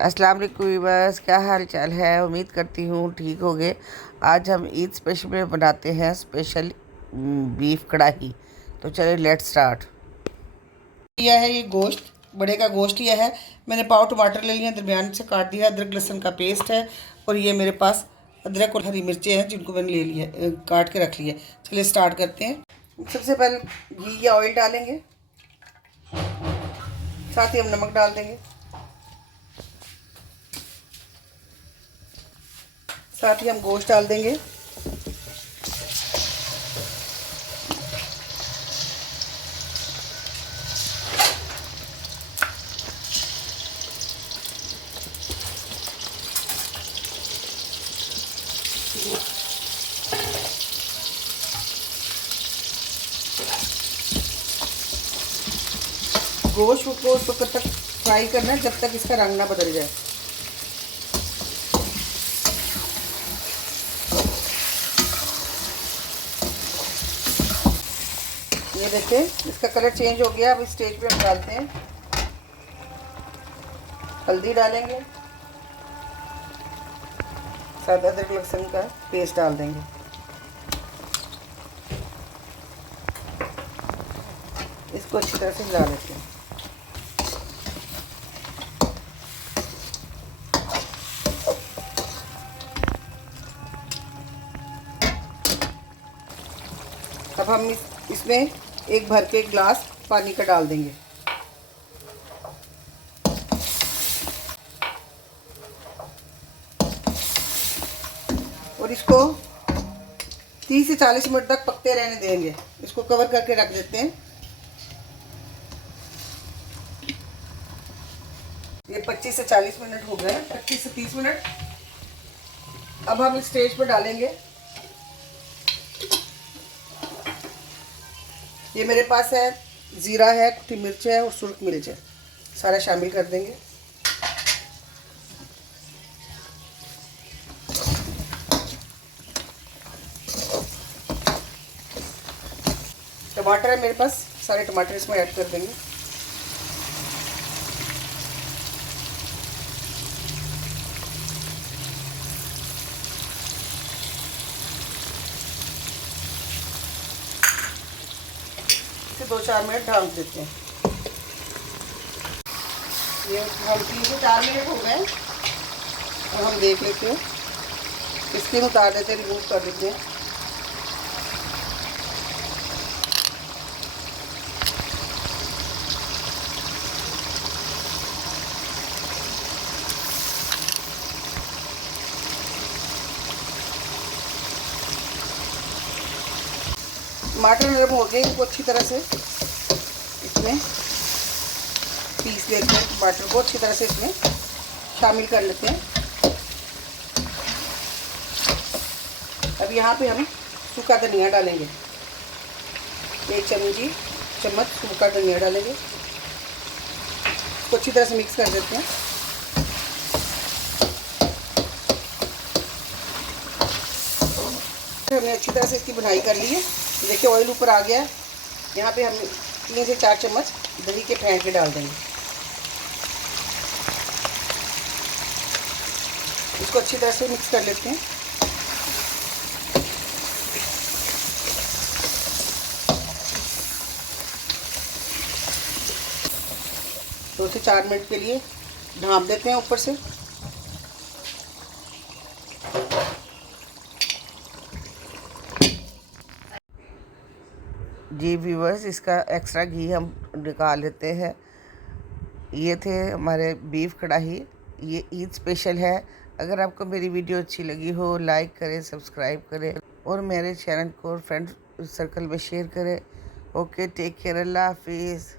अस्सलाम वालेकुम व्यूअर्स, क्या हाल चाल है। उम्मीद करती हूँ ठीक होगे। आज हम ईद स्पेशल में बनाते हैं स्पेशल बीफ कढ़ाई। तो चलिए लेट्स स्टार्ट। यह है ये गोश्त, बड़े का गोश्त यह है। मैंने पाव टमाटर ले लिया, दरमियान से काट दिया। अदरक लहसुन का पेस्ट है और ये मेरे पास अदरक और हरी मिर्चें हैं जिनको मैंने ले लिया, काट के रख लिया। चलिए स्टार्ट करते हैं। सबसे पहले घी या ऑयल डालेंगे, साथ ही हम नमक डाल देंगे, साथ ही हम गोश्त डाल देंगे। गोश्त को उस वक्त तक फ्राई करना है जब तक इसका रंग ना बदल जाए। ये देखिए इसका कलर चेंज हो गया। अब इस स्टेज पे हम डालते हैं हल्दी डालेंगे, साथ अदरक लहसुन का पेस्ट डाल देंगे। इसको अच्छी तरह से हिला लेते हैं। अब हम इसमें एक भर के ग्लास पानी का डाल देंगे। और इसको 30 से 40 मिनट तक पकते रहने देंगे। इसको कवर करके रख देते हैं। ये 25 से 40 मिनट हो गए, 25 से 30 मिनट। अब हम इस स्टेज पर डालेंगे, ये मेरे पास है ज़ीरा है, कुटी मिर्च है और सुर्ख मिर्च है, सारा शामिल कर देंगे। टमाटर है मेरे पास, सारे टमाटर इसमें ऐड कर देंगे। इसे 2-4 मिनट ढक देते हैं। ये हम 3 से 4 मिनट हो गए और हम देख लेते हैं। स्टीम उतार देते हैं, रिमूव कर देते हैं। टमाटर नरम हो गए, इनको अच्छी तरह से इसमें पीस लेते हैं। टमाटर को अच्छी तरह से इसमें शामिल कर लेते हैं। अब यहाँ पे हम सूखा धनिया डालेंगे, 1 चम्मच सूखा धनिया डालेंगे। इसको अच्छी तरह से मिक्स कर देते हैं। हमने अच्छी तरह से इसकी बुनाई कर ली है। देखिए ऑयल ऊपर आ गया है। यहाँ पे हम 3 से 4 चम्मच दही के फेंट के डाल देंगे। इसको अच्छी तरह से मिक्स कर लेते हैं। दो से 4 मिनट के लिए ढाँप देते हैं ऊपर से। जी व्यूवर्स, इसका एक्स्ट्रा घी हम निकाल लेते हैं। ये थे हमारे बीफ कढ़ाई। ये ईद स्पेशल है। अगर आपको मेरी वीडियो अच्छी लगी हो, लाइक करें, सब्सक्राइब करें और मेरे चैनल को फ्रेंड सर्कल में शेयर करें। ओके, टेक केयर, अल्लाह हाफिज़।